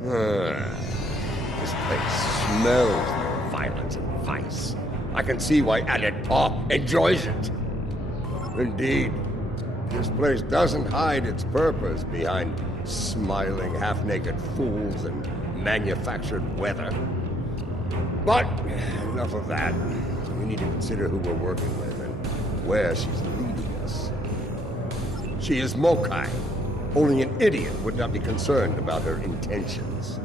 This place smells of violence and vice. I can see why Added Paw enjoys it. Indeed, this place doesn't hide its purpose behind smiling, half-naked fools and manufactured weather. But enough of that. We need to consider who we're working with and where she's leading us. She is Mokai. Only an idiot would not be concerned about her intentions.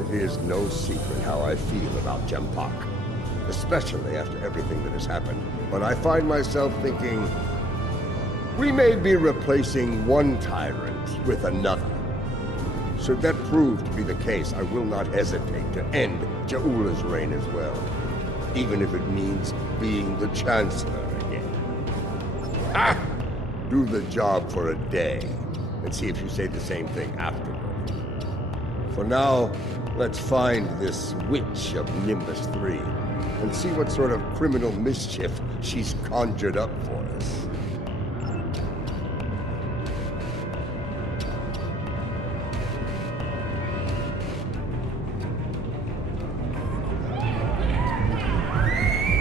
It is no secret how I feel about Jempak, especially after everything that has happened. But I find myself thinking, we may be replacing one tyrant with another. Should that prove to be the case, I will not hesitate to end Jaula's reign as well, even if it means being the Chancellor again. Do the job for a day, and see if you say the same thing afterward. For now, let's find this witch of Nimbus 3, and see what sort of criminal mischief she's conjured up for us.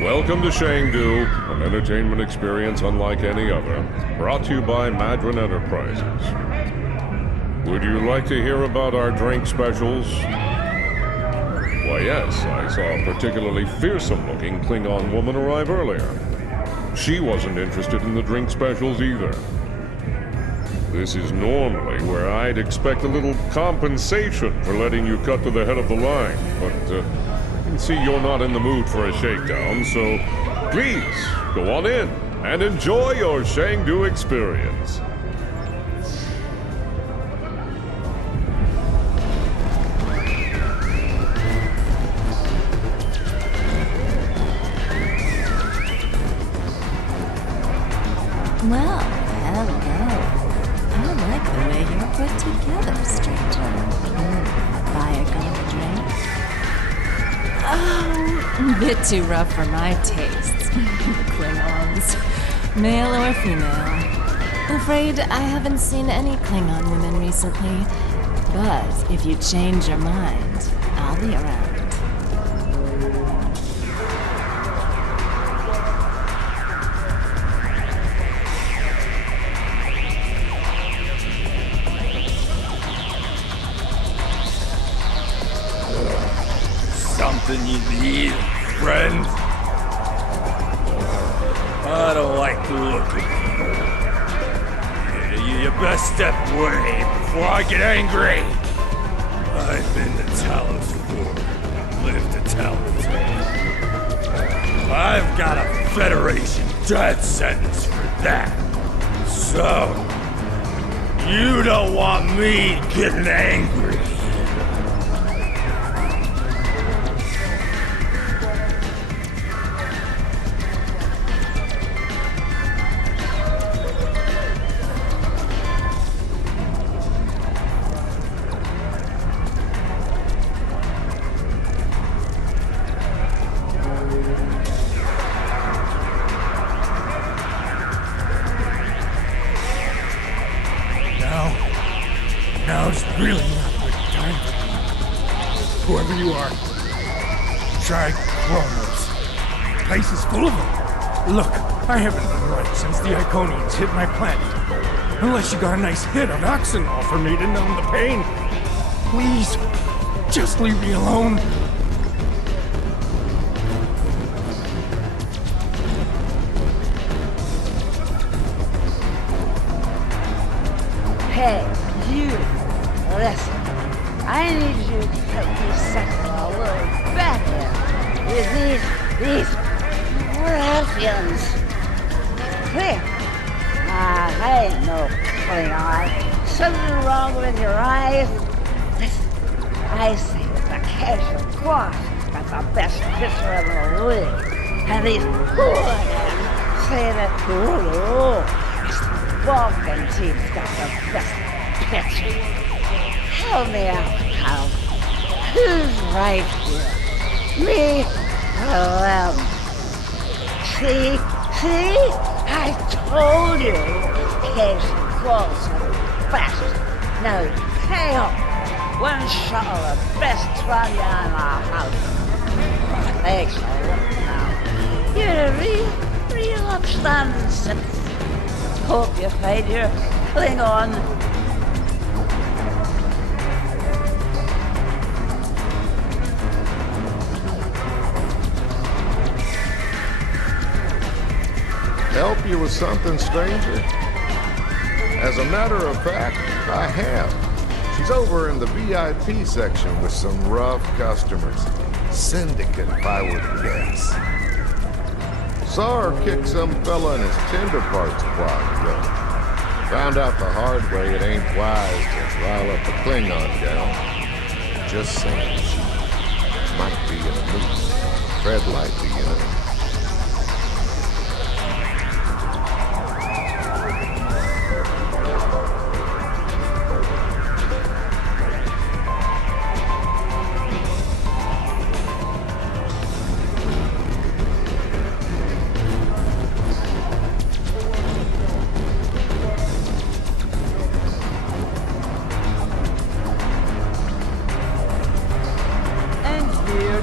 Welcome to Shangdu, an entertainment experience unlike any other, brought to you by Madron Enterprises. Would you like to hear about our drink specials? Why yes, I saw a particularly fearsome-looking Klingon woman arrive earlier. She wasn't interested in the drink specials either. This is normally where I'd expect a little compensation for letting you cut to the head of the line, but I can see you're not in the mood for a shakedown, so please, go on in and enjoy your Shangdu experience. Well, hello. I like the way you're put together, stranger. Buy a girl a drink? Oh, a bit too rough for my tastes. Klingons. Male or female. Afraid I haven't seen any Klingon women recently. But if you change your mind, I'll be around. Something you need, friend? I don't like the look of you. You best step away before I get angry. I've been to Talon's before, lived to Talon's. I've got a Federation death sentence for that. So, you don't want me getting angry. Now's really not the time for me. Whoever you are, try Kronos. The place is full of them. Look, I haven't been right since the Iconians hit my planet. Unless you got a nice hit of Oxenol for me to numb the pain. Please, just leave me alone. Hey, you, listen. I need you to take this second a little better with these ruffians. Clear. I ain't no Klingon. Something wrong with your eyes? Listen, I say that the casual boss got the best picture in the league. And these hooligans say that Mr. Vulcan team's got the best pitcher. Help me out, pal. Who's right here? Me or them? See? I told you. Case close and fast. Now you hang up. one shot of the best trivia in our house. Thanks a lot now. You're a real upstanding citizen. Hope you find your Klingon. Help you with something, stranger? As a matter of fact, I have. She's over in the VIP section with some rough customers. Syndicate, if I were to guess. Saw her kick some fella in his tender parts a while ago. Found out the hard way it ain't wise to rile up a Klingon gal. Just saying, she might be in a mood. Tread lightly, you know.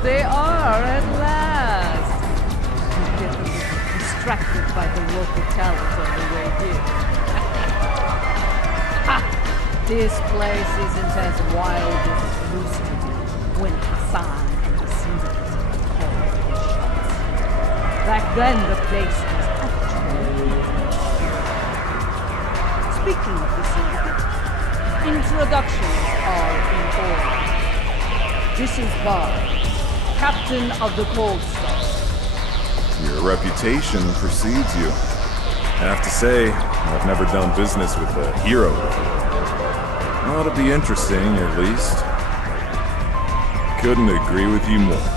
They are at last. You get a little distracted by the local talent on the way here. Ha! This place isn't as wild as it used to be when Hassan and the syndicate called the shots. Back then, the place was actually Speaking of the syndicate, introductions are in order. This is Bob, Captain of the Cold Star. Your reputation precedes you. I have to say, I've never done business with a hero before. Ought to be interesting, at least. Couldn't agree with you more.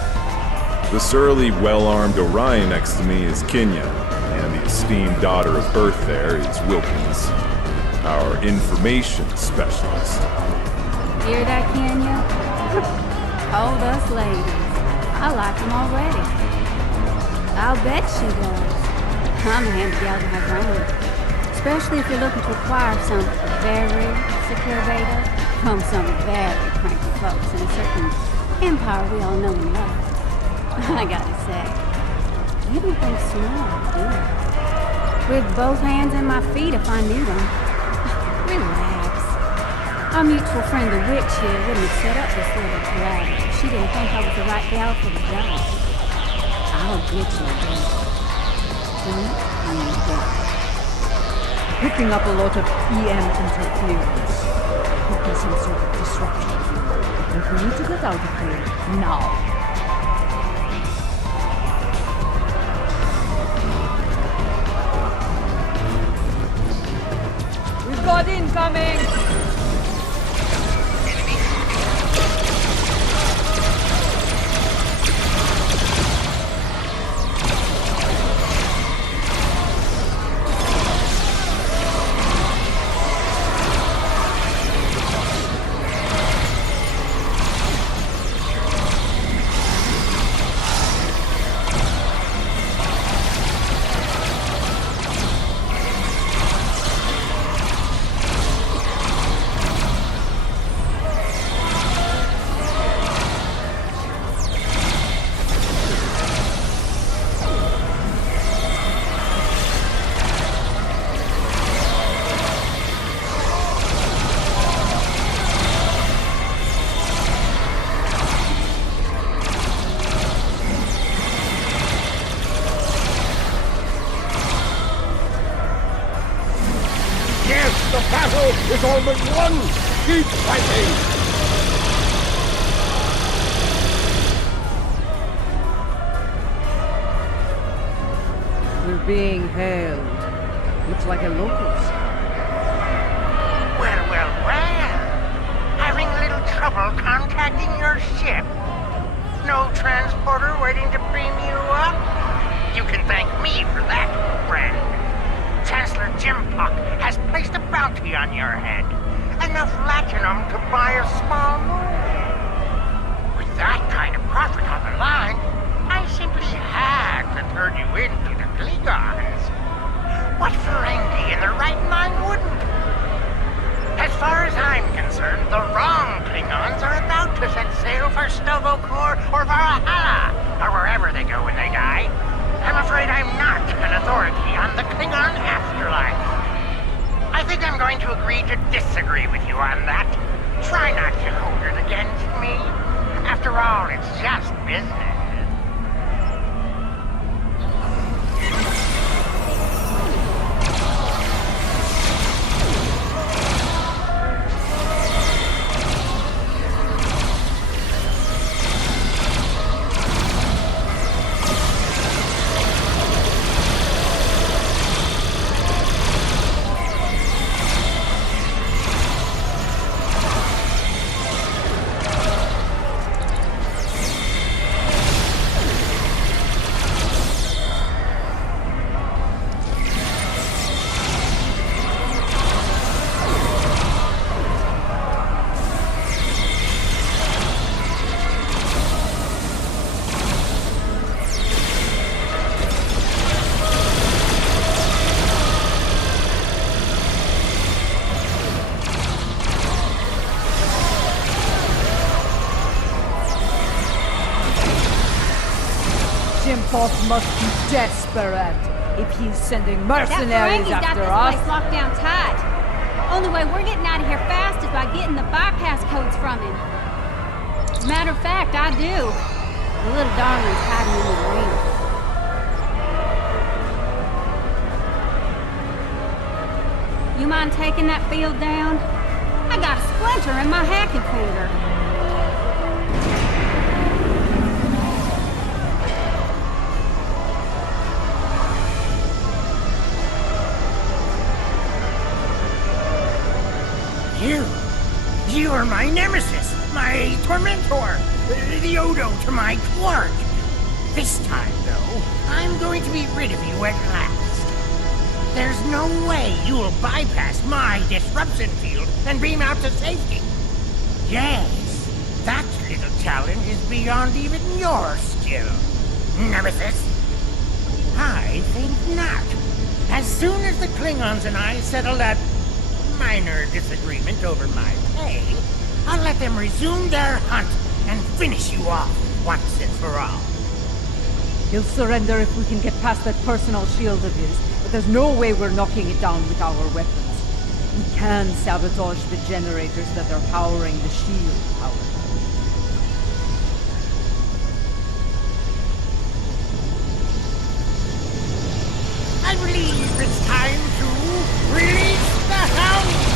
The surly, well-armed Orion next to me is Kenya, and the esteemed daughter of Earth there is Wilkins, our information specialist. Hear that, Kenya? Told us ladies. I like them already. I'll bet she does. I'm a handy gal to have around. Especially if you're looking to acquire some very secure data from some very cranky folks in a certain empire we all know and love. I gotta say, you don't think small, do you? With both hands and my feet if I need them. Relax. Our mutual friend the witch here wouldn't have set up this little collab if she didn't think I was the right gal for the job. I'll get you a date. Don't you dare. Picking up a lot of EM interference. Could be some sort of disruption. And we need to get out of here now. We've got incoming! The battle is almost won! Keep fighting! We're being hailed. Looks like a locals. Well, having a little trouble contacting your ship. No transporter waiting to beam you up? You can thank me for that, friend. Chancellor Jim Puck has placed a bounty on your head. Enough latinum to buy a small moon. With that kind of profit on the line, I simply had to turn you in to the Klingons. What Ferengi in their right mind wouldn't? As far as I'm concerned, the wrong Klingons think I'm going to agree to disagree with you on that. Try not to hold it against me. After all, it's just business. Boss must be desperate if he's sending mercenaries That Ferengi's got after this us. place locked down tight. Only way we're getting out of here fast is by getting the bypass codes from him. Matter of fact, I do. The little darling's hiding in the ring. You mind taking that field down? I got a splinter in my hacking finger. You are my nemesis, my tormentor, the Odo to my Quark. This time, though, I'm going to be rid of you at last. There's no way you will bypass my disruption field and beam out to safety. Yes, that little talent is beyond even your skill, nemesis. I think not. As soon as the Klingons and I settle that minor disagreement over my pay, I'll let them resume their hunt and finish you off once and for all. He'll surrender if we can get past that personal shield of his, but there's no way we're knocking it down with our weapons. We can sabotage the generators that are powering the shield power. I believe it's time to release the hound!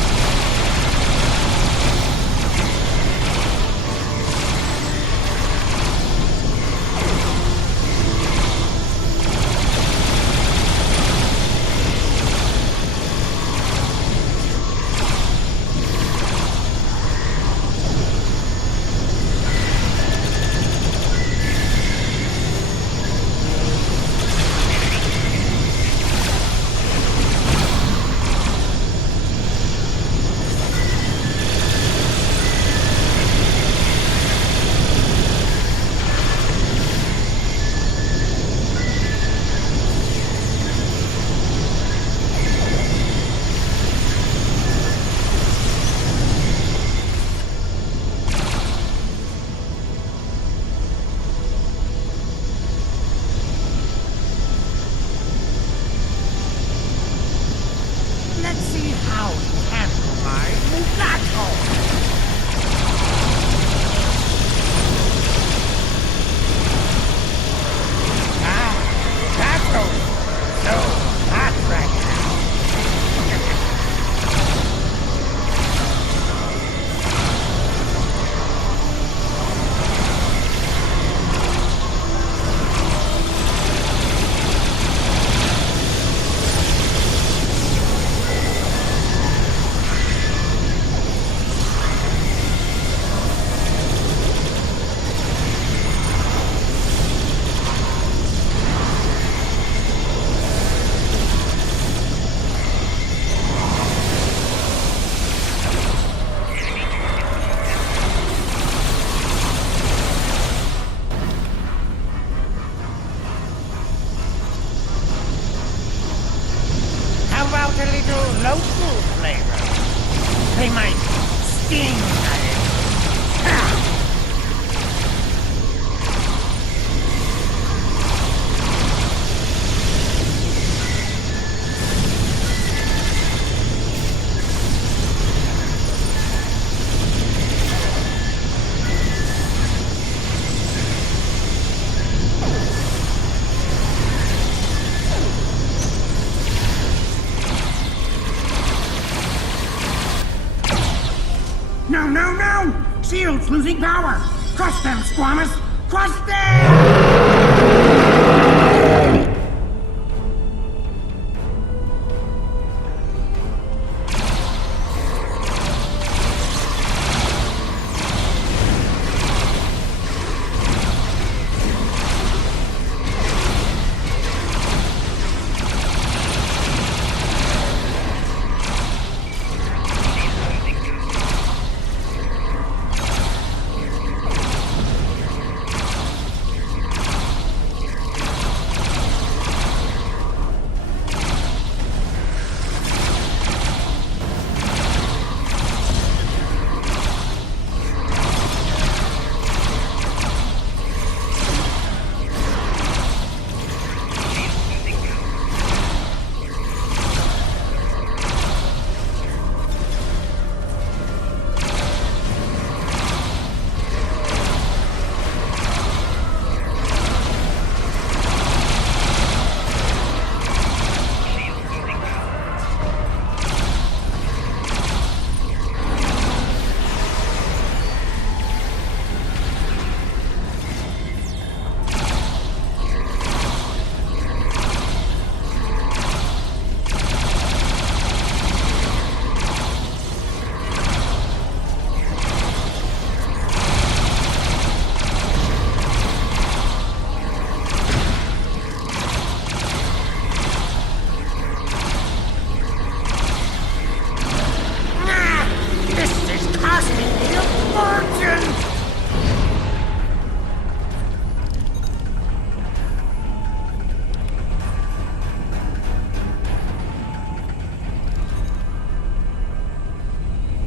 A little local flavor. They might sting a little. Ha! It's losing power! Crush them, Squamous! Crush them!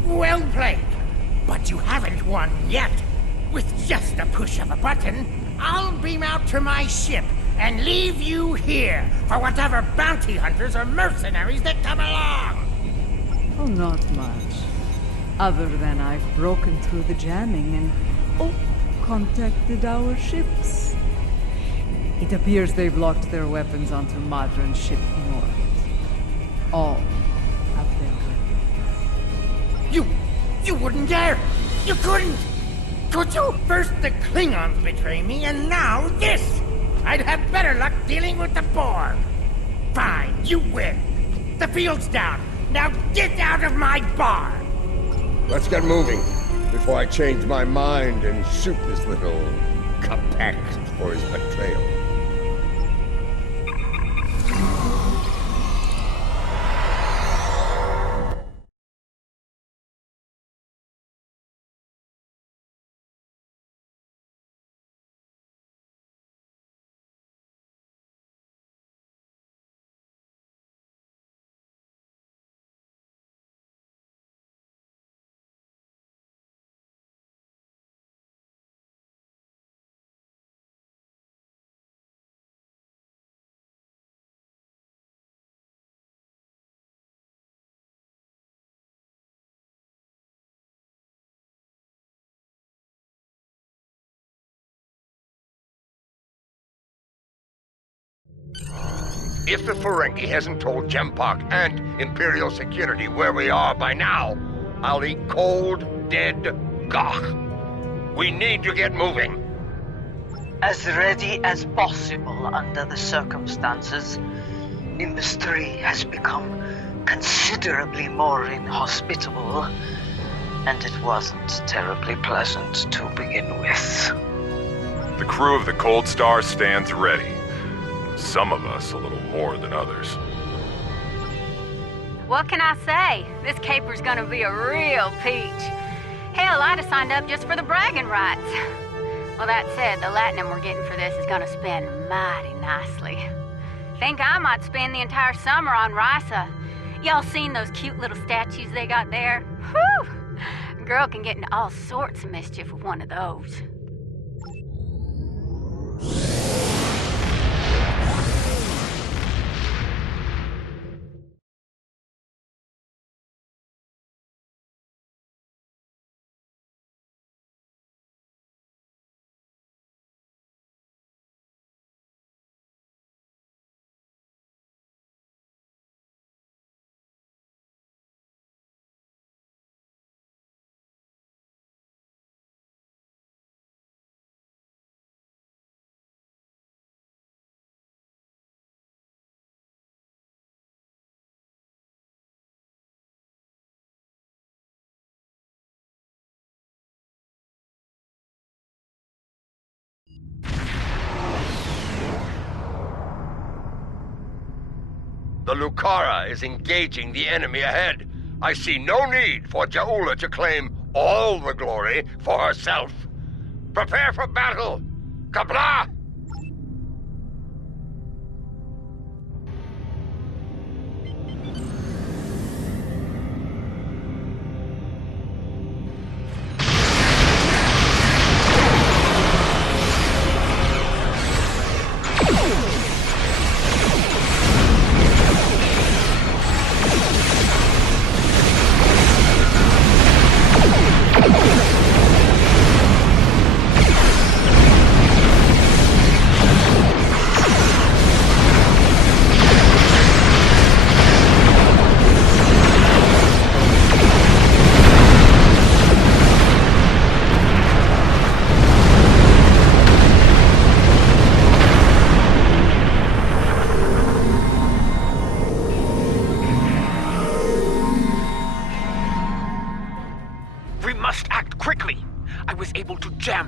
Well played. But you haven't won yet. With just a push of a button, I'll beam out to my ship and leave you here for whatever bounty hunters or mercenaries that come along. Oh, not much. Other than I've broken through the jamming and, contacted our ships. It appears they've locked their weapons onto Madron's ship north. All of their weapons. You wouldn't dare! You couldn't! Could you? First the Klingons betray me, and now this! I'd have better luck dealing with the Borg. Fine, you win. The field's down. Now get out of my bar! Let's get moving before I change my mind and shoot this little Capex for his betrayal. If the Ferengi hasn't told Gempak and Imperial Security where we are by now, I'll eat cold, dead Gach. We need to get moving. As ready as possible under the circumstances. Industry has become considerably more inhospitable, and it wasn't terribly pleasant to begin with. The crew of the Cold Star stands ready. Some of us a little more than others. What can I say? This caper's gonna be a real peach. Hell, I'd have signed up just for the bragging rights. Well, that said, the latinum we're getting for this is gonna spend mighty nicely. Think I might spend the entire summer on Risa. Y'all seen those cute little statues they got there? Whew! Girl can get into all sorts of mischief with one of those. The Lucara is engaging the enemy ahead. I see no need for Jaula to claim all the glory for herself. Prepare for battle! Kabla!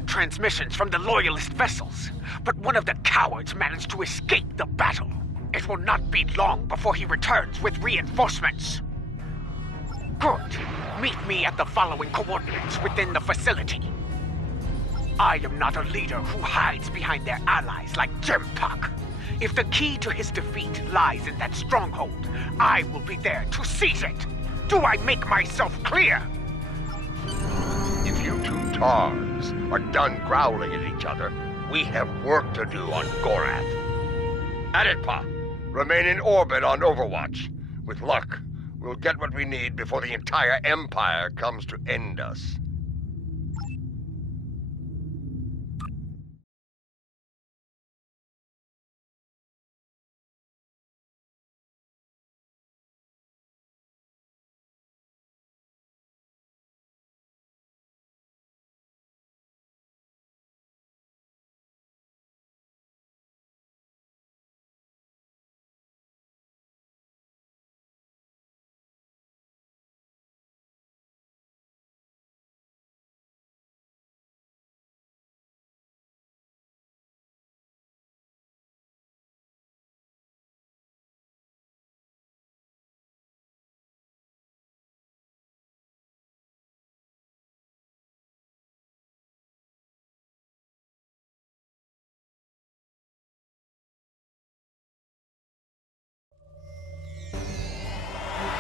Transmissions from the Loyalist vessels, but one of the cowards managed to escape the battle. It will not be long before he returns with reinforcements. Good. Meet me at the following coordinates within the facility. I am not a leader who hides behind their allies like Jimpak. If the key to his defeat lies in that stronghold, I will be there to seize it. Do I make myself clear? If you two Tars are done growling at each other, we have work to do on Gorath. Aditpa, remain in orbit on Overwatch. With luck, we'll get what we need before the entire Empire comes to end us.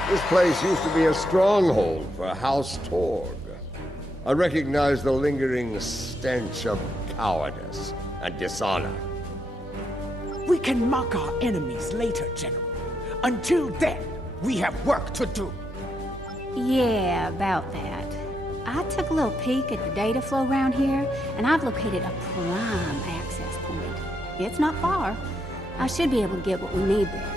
This place used to be a stronghold for House Torg. I recognize the lingering stench of cowardice and dishonor. We can mock our enemies later, General. Until then, we have work to do. Yeah, about that. I took a little peek at the data flow around here, and I've located a prime access point. It's not far. I should be able to get what we need there.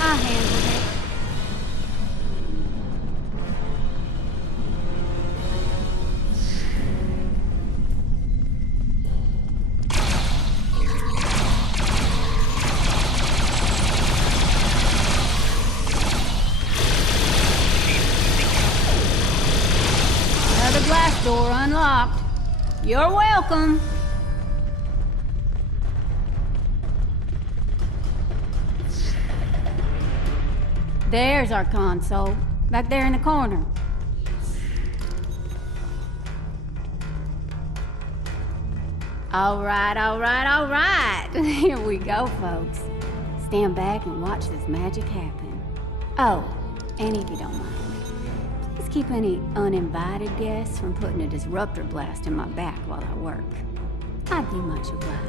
I handled it. Another glass door unlocked. You're welcome. There's our console, back there in the corner. All right. Here we go, folks. Stand back and watch this magic happen. Oh, and if you don't mind, please keep any uninvited guests from putting a disruptor blast in my back while I work. I'd be much obliged.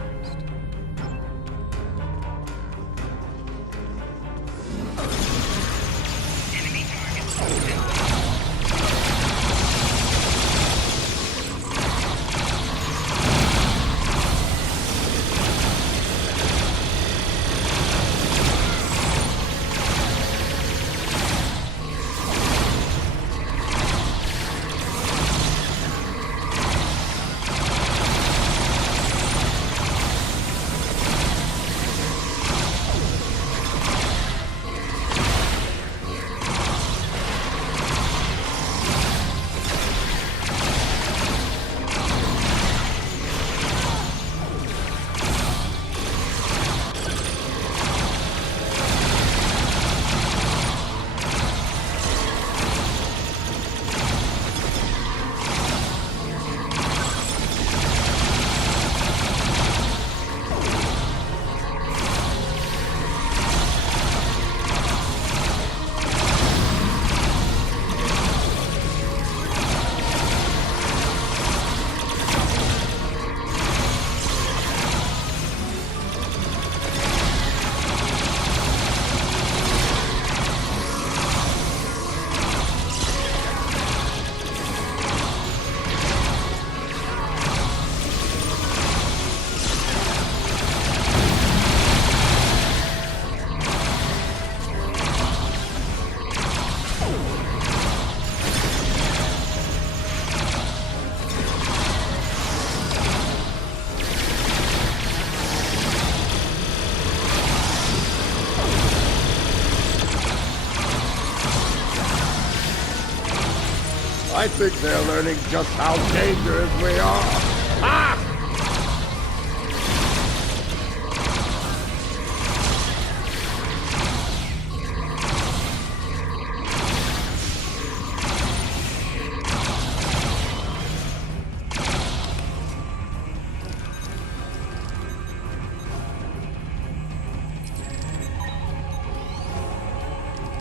I think they're learning just how dangerous we are. Ah!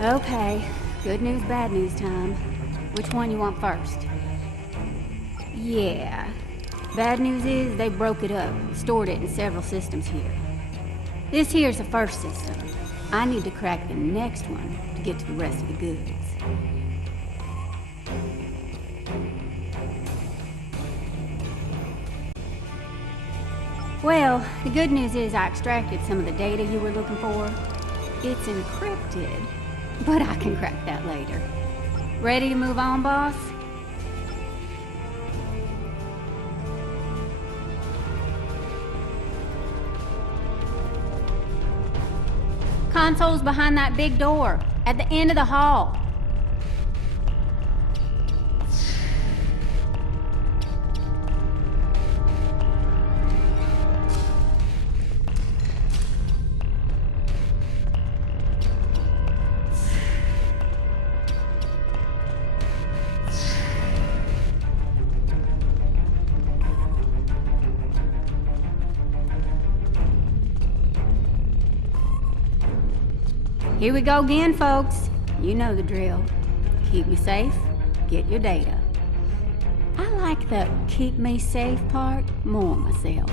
Okay, good news, bad news time. Which one you want first? Yeah. Bad news is they broke it up, stored it in several systems here. This here's the first system. I need to crack the next one to get to the rest of the goods. Well, the good news is I extracted some of the data you were looking for. It's encrypted, but I can crack that later. Ready to move on, boss? Console's behind that big door, at the end of the hall. Here we go again, folks. You know the drill. Keep me safe, get your data. I like the keep me safe part more myself.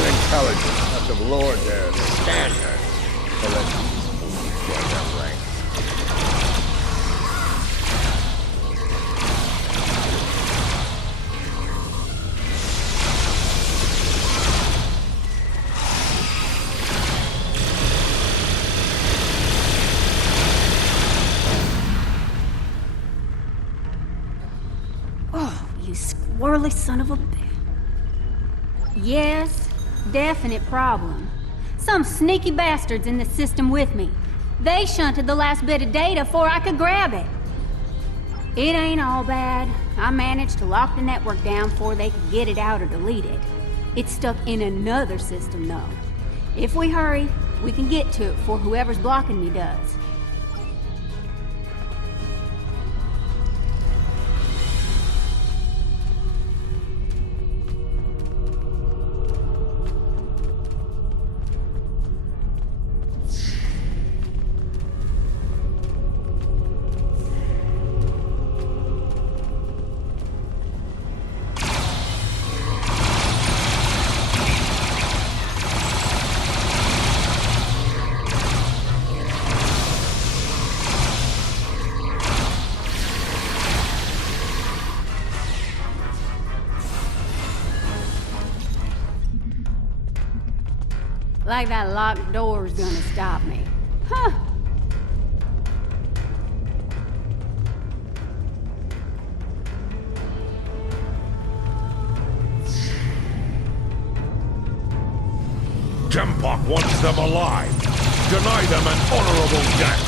Intelligence must have lowered their standards to let these fools join their ranks. Oh, you squirrely son of a bitch. Yes. Definite problem. Some sneaky bastards in the system with me. They shunted the last bit of data before I could grab it. It ain't all bad. I managed to lock the network down before they could get it out or delete it. It's stuck in another system, though. If we hurry, we can get to it before whoever's blocking me does. Like that locked door's gonna stop me. Huh. Jempock wants them alive. Deny them an honorable death.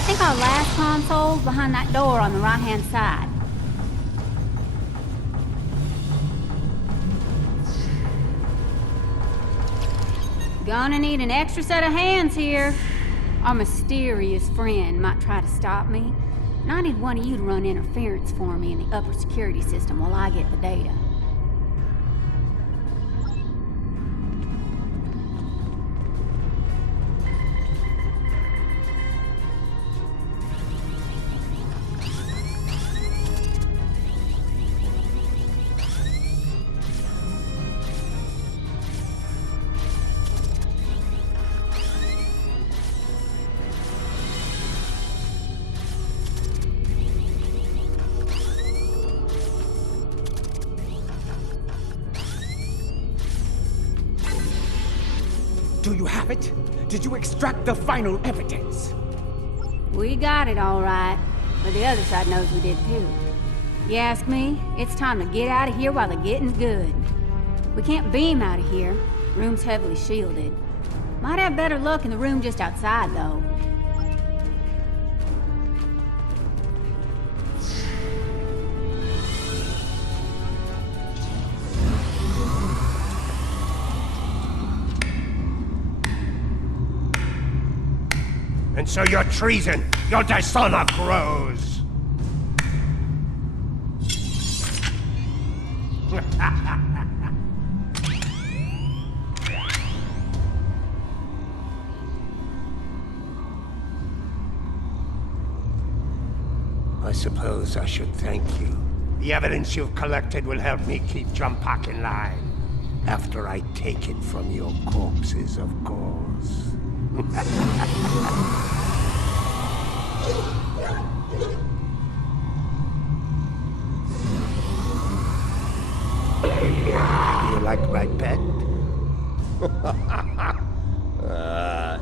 I think our last console's behind that door on the right-hand side. Gonna need an extra set of hands here. Our mysterious friend might try to stop me, and I need one of you to run interference for me in the upper security system while I get the data. Do you have it? Did you extract the final evidence? We got it all right, but the other side knows we did too. You ask me, it's time to get out of here while the getting's good. We can't beam out of here. Room's heavily shielded. Might have better luck in the room just outside, though. And so your treason, your dishonor grows. I suppose I should thank you. The evidence you've collected will help me keep Jempock in line. After I take it from your corpses, of course. You like my pet?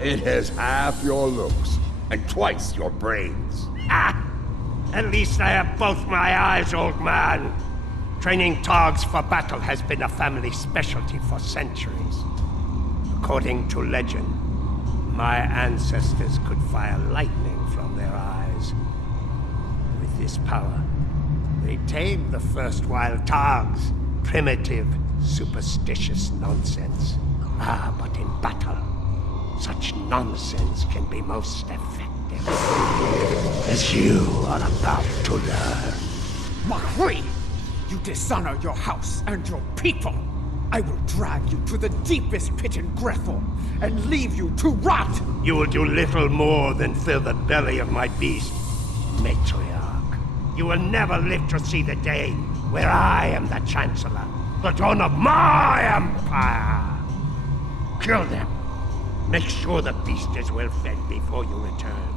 It has half your looks and twice your brains. Ah! At least I have both my eyes, old man. Training Targs for battle has been a family specialty for centuries. According to legend, my ancestors could fire lightning from their eyes. With this power, they tamed the first wild Targs. Primitive, superstitious nonsense. Ah, but in battle, such nonsense can be most effective. As you are about to learn. Mahri! You dishonor your house and your people! I will drag you to the deepest pit in Grethel and leave you to rot! You will do little more than fill the belly of my beast, matriarch. You will never live to see the day where I am the Chancellor, the dawn of my empire. Kill them. Make sure the beast is well fed before you return.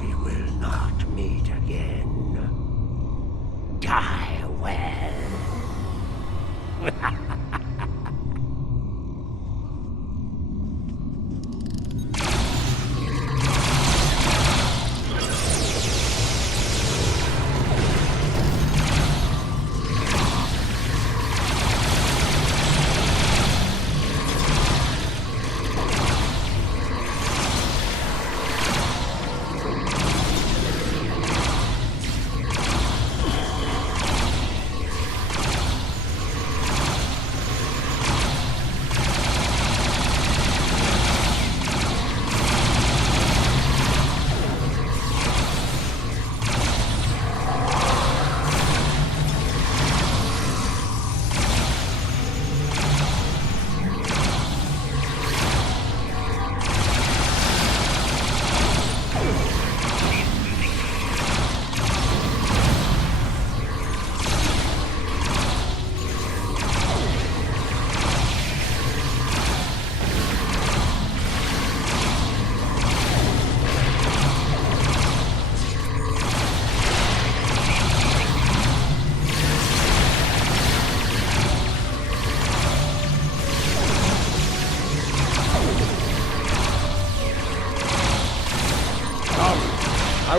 We will not meet again. Die well.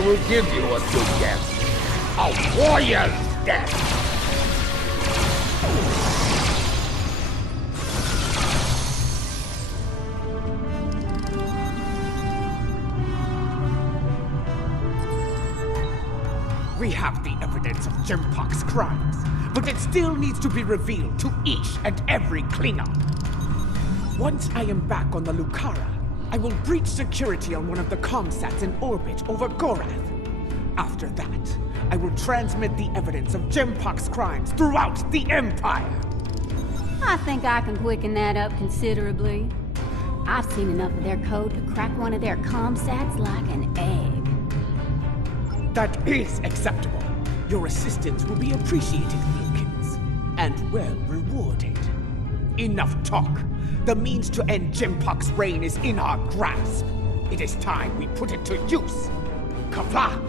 I will give you a good gift. A warrior's death. We have the evidence of Jimpok's crimes, but it still needs to be revealed to each and every Klingon. Once I am back on the Lucara, I will breach security on one of the comsats in orbit over Gorath. After that, I will transmit the evidence of Jimpok's crimes throughout the Empire. I think I can quicken that up considerably. I've seen enough of their code to crack one of their comsats like an egg. That is acceptable. Your assistance will be appreciated, Wilkins, and well rewarded. Enough talk. The means to end Jimpok's reign is in our grasp. It is time we put it to use. Kapla!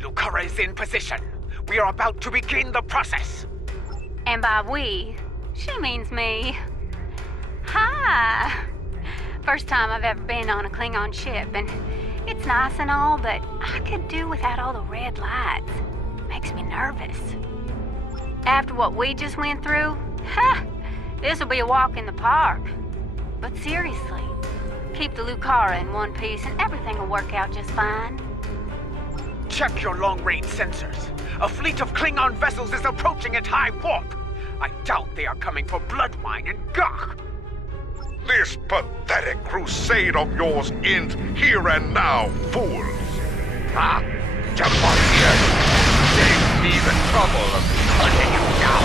Lucara is in position. We are about to begin the process. And by we, she means me. Hi! First time I've ever been on a Klingon ship, and it's nice and all, but I could do without all the red lights. Makes me nervous. After what we just went through, this'll be a walk in the park. But seriously, keep the Lucara in one piece and everything will work out just fine. Check your long-range sensors. A fleet of Klingon vessels is approaching at high warp. I doubt they are coming for blood wine and gawk. This pathetic crusade of yours ends here and now, fools. Ah, Jimpok here. Save me the trouble of hunting you down.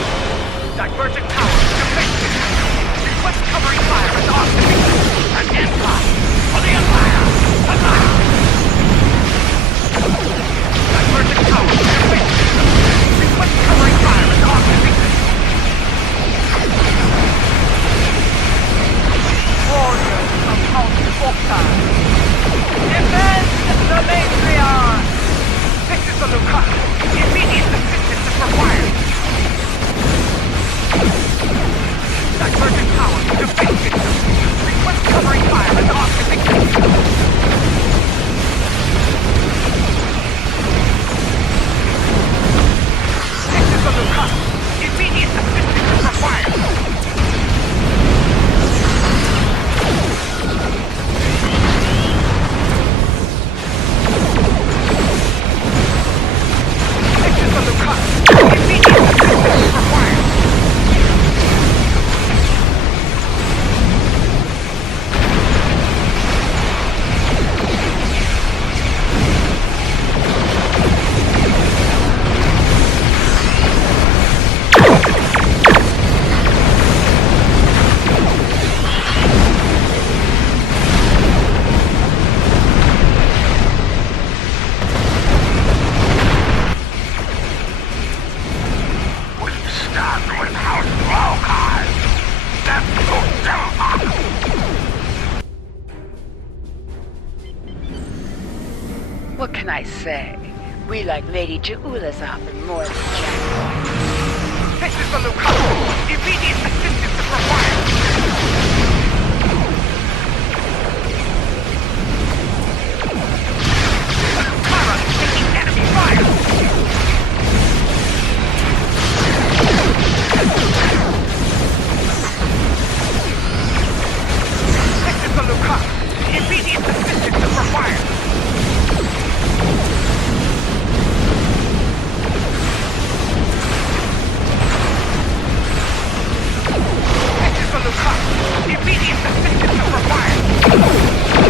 Divergent power defensive. Request covering fire as off An empire for the Empire! Huzzah! Divergent power defensive. Request covering fire as off Orders from Count Bokar. Defend the matriarch! This is the Lucara. Immediate assistance is required. Divergent power defensive. Request covering fire as off the Lucara. Immediate assistance is required. This is the Lucara. Immediate assistance is required. What can I say? We like Lady Ja'ula's offer more than Jack. This is the Lucara. Immediate assistance is required. The Lucara is taking enemy fire. This is the Lucara. Immediate assistance is required. Immediate assistance is required!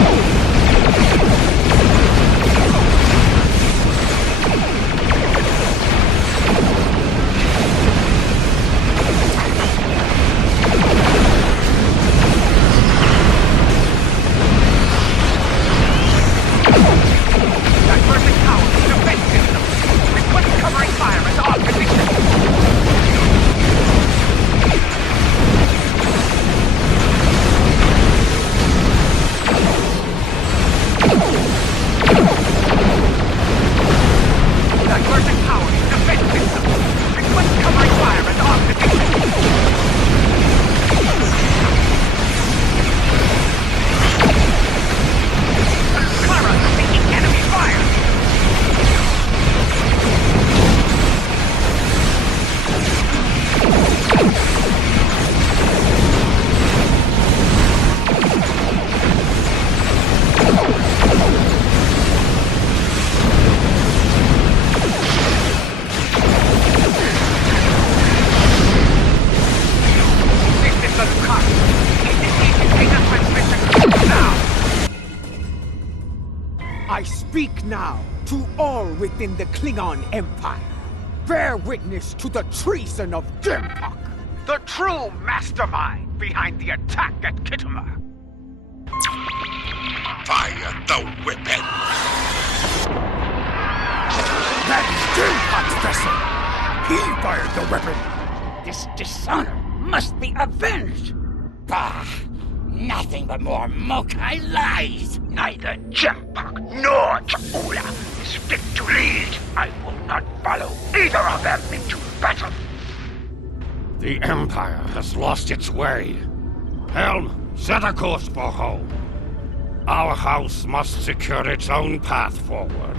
speak now to all within the Klingon Empire. Bear witness to the treason of Jempok, the true mastermind behind the attack at Kittimer. Fire the weapon! That's Jempok's vessel! He fired the weapon! This dishonor must be avenged! Bah! Nothing but more Mokai lies! Neither Jempok nor Chakula is fit to lead. I will not follow either of them into battle. The Empire has lost its way. Helm, set a course for home. Our house must secure its own path forward.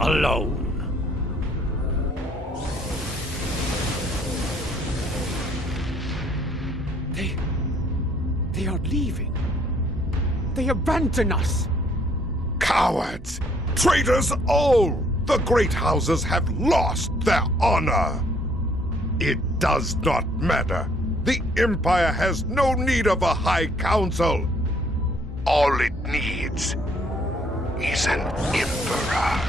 Alone. They are leaving. They abandon us. Cowards! Traitors all! The great houses have lost their honor! It does not matter. The Empire has no need of a High Council. All it needs is an Emperor.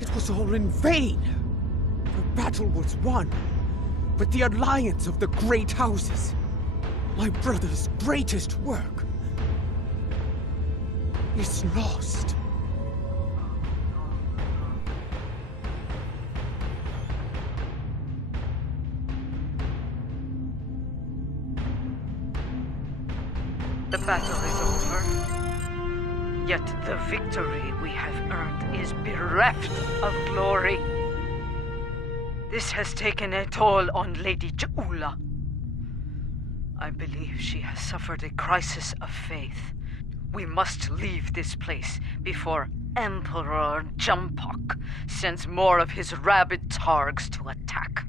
It was all in vain. The battle was won, but the alliance of the great houses, my brother's greatest work, is lost. The battle is over. Yet the victory we have earned is bereft of glory. This has taken a toll on Lady Jaula. I believe she has suffered a crisis of faith. We must leave this place before Emperor Jempok sends more of his rabid targs to attack.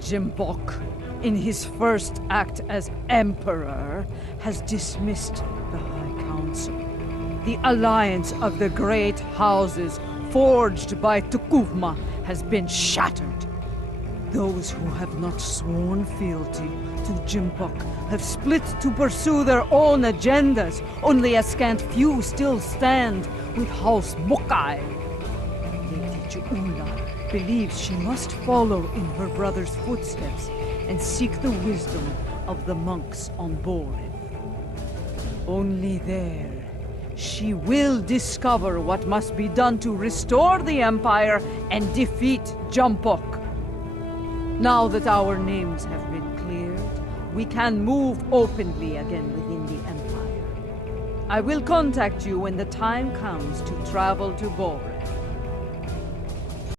Jempok, in his first act as Emperor, has dismissed the High Council. The alliance of the great houses forged by Tukuvma has been shattered. Those who have not sworn fealty to Jempok have split to pursue their own agendas. Only a scant few still stand with House Mokai. Lady Jaula believes she must follow in her brother's footsteps and seek the wisdom of the monks on Borin. Only there, she will discover what must be done to restore the Empire and defeat Jempok. Now that our names have been cleared, we can move openly again within the Empire. I will contact you when the time comes to travel to Borin.